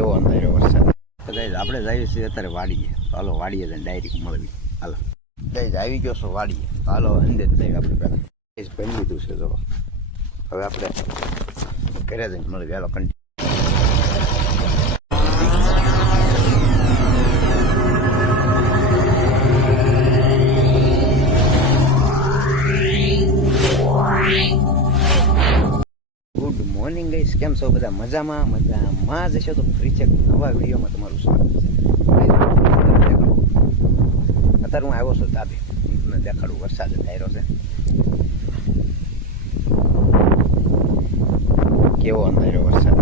કેવો અંધારો વરસાદ. તો ગાઈઝ આપણે જઈએ છીએ અત્યારે વાડીએ. તો હાલો વાડીએ જઈને ડાયરેક્ટ મળવી. હાલો ગાઈઝ આવી ગયો છો વાડીએ. તો હાલો અંદર જ જઈએ આપણે પહેલાં. ગાઈઝ ભરી લીધું છે જો. હવે આપણે ઘરે જઈને મળવી. હાલો કન્ટિન્યુ. ગુડ મોર્નિંગ ગાઈસ, કેમ છો બધા? મજામાં જશો તો ફ્રી છે નવા વિડીયોમાં તમારું સ્વાગત છે. અત્યારે હું આવ્યો છું ધાબે, તમને દેખાડું. વરસાદ થાય છે, કેવો અંધારો વરસાદ.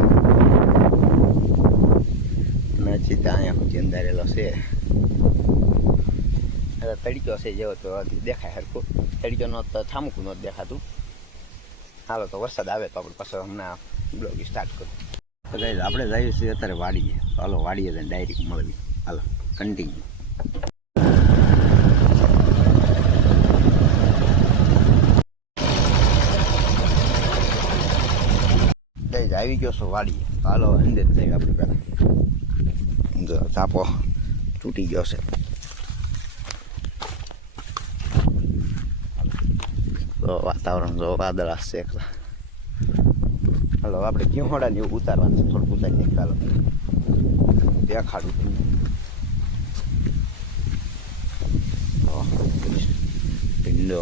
નથી તો અહીંયા સુધી અંધારેલો છે. તડક્યો છે જેવો તો દેખાય હરખું. તડક્યો નો તો થામકું નહોતું દેખાતું. હાલો તો વરસાદ આવે તો આપણે પાછો હમણાં બ્લોગ સ્ટાર્ટ કરું. તો ગાઈઝ આપણે જઈએ છીએ અત્યારે વાડીએ. તો હાલો વાડીએ જઈને ડાયરેક્ટ મળવી. હાલો કન્ટિન્યુ. ગાઈઝ આવી ગયો છો વાડીએ. તો હાલો અંદર જ જઈએ આપણે પહેલાં. જો ચાપો તૂટી ગયો છે. તો વાતાવરણ જો વાદળા છે. હાલો આપણે ઘીહોડાને એવું ઉતારવાનું છે. થોડુંક ઉતારી દઈએ. ચાલો દેખાડું. ભીંડો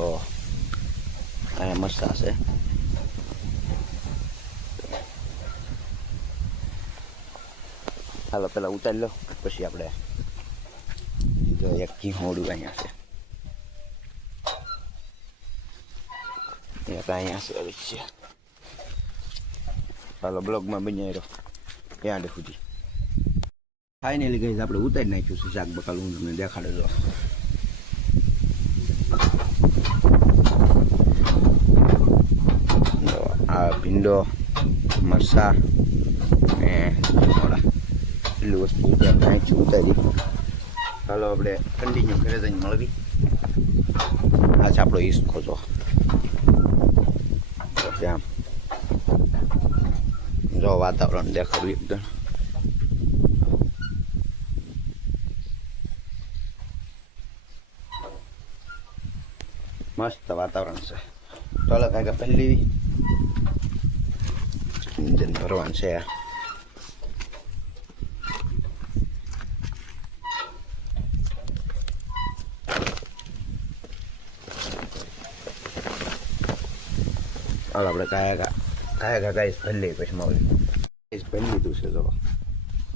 અહીંયા મરચાં છે. હાલો પેલા ઉતારી લો, પછી આપણે જો એક ઘીહોડું અહીંયા છે. અહીંયા છે. હાલો બ્લોગમાં બની રહ્યો ત્યાં સુધી. ફાઇનલી ગઈ આપણે ઉતારી નાખ્યું છે શાક બકાલ. હું તમને દેખાડે જો. આ ભીંડો, મરસા ને થોડા એટલું વસ્તુ ઉતારી. ચાલો આપણે કન્ટિન્યુ ઘરે જઈને મળવી. આ છે આપણો ઈસકો જો. ત્યાં જો વાતાવરણ દેખાડું એકદમ મસ્ત વાતાવરણ છે. ચાલો કાંઈક પહેલી ઇન્જન ભરવાનું છે. હાલ આપણે કાયા ગાઈસ ભરી લઈએ પછી મળવી. ભરી લીધું છે જો.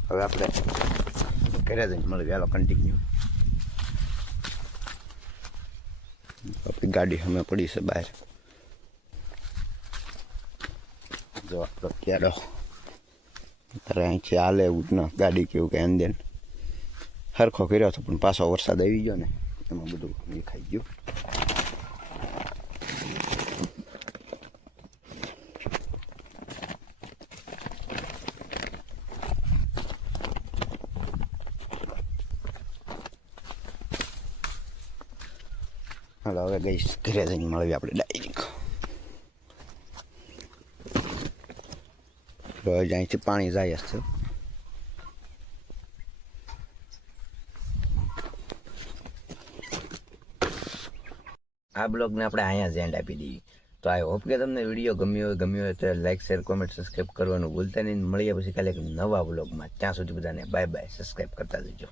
હવે આપણે ઘરે જઈને મળવી. હાલો કન્ટિન્યુ. આપણી ગાડી અમે પડી છે બહાર. જો આપણો ક્યારો અત્યારે અહીંથી હાલે એવું જ ના. ગાડી કેવું કે અંદર સરખો કર્યો હતો પણ પાછો વરસાદ આવી ગયો ને એમાં બધું દેખાઈ ગયું. હાલો હવે ગઈ ઘરે જઈને મળવી આપણે ડાયરેક્ટ. અહીંથી પાણી જાય છે. આ બ્લોગને આપણે અહીંયા જ એન્ડ આપી દઈએ. તો આઈ હોપ કે તમને વિડીયો ગમ્યો હોય તો લાઈક, શેર, કોમેન્ટ, સબસ્ક્રાઈબ કરવાનું ભૂલતા નહીં. મળીએ પછી કાલે એક નવા બ્લોગમાં. ત્યાં સુધી બધાને બાય બાય. સબસ્ક્રાઈબ કરતા જજો.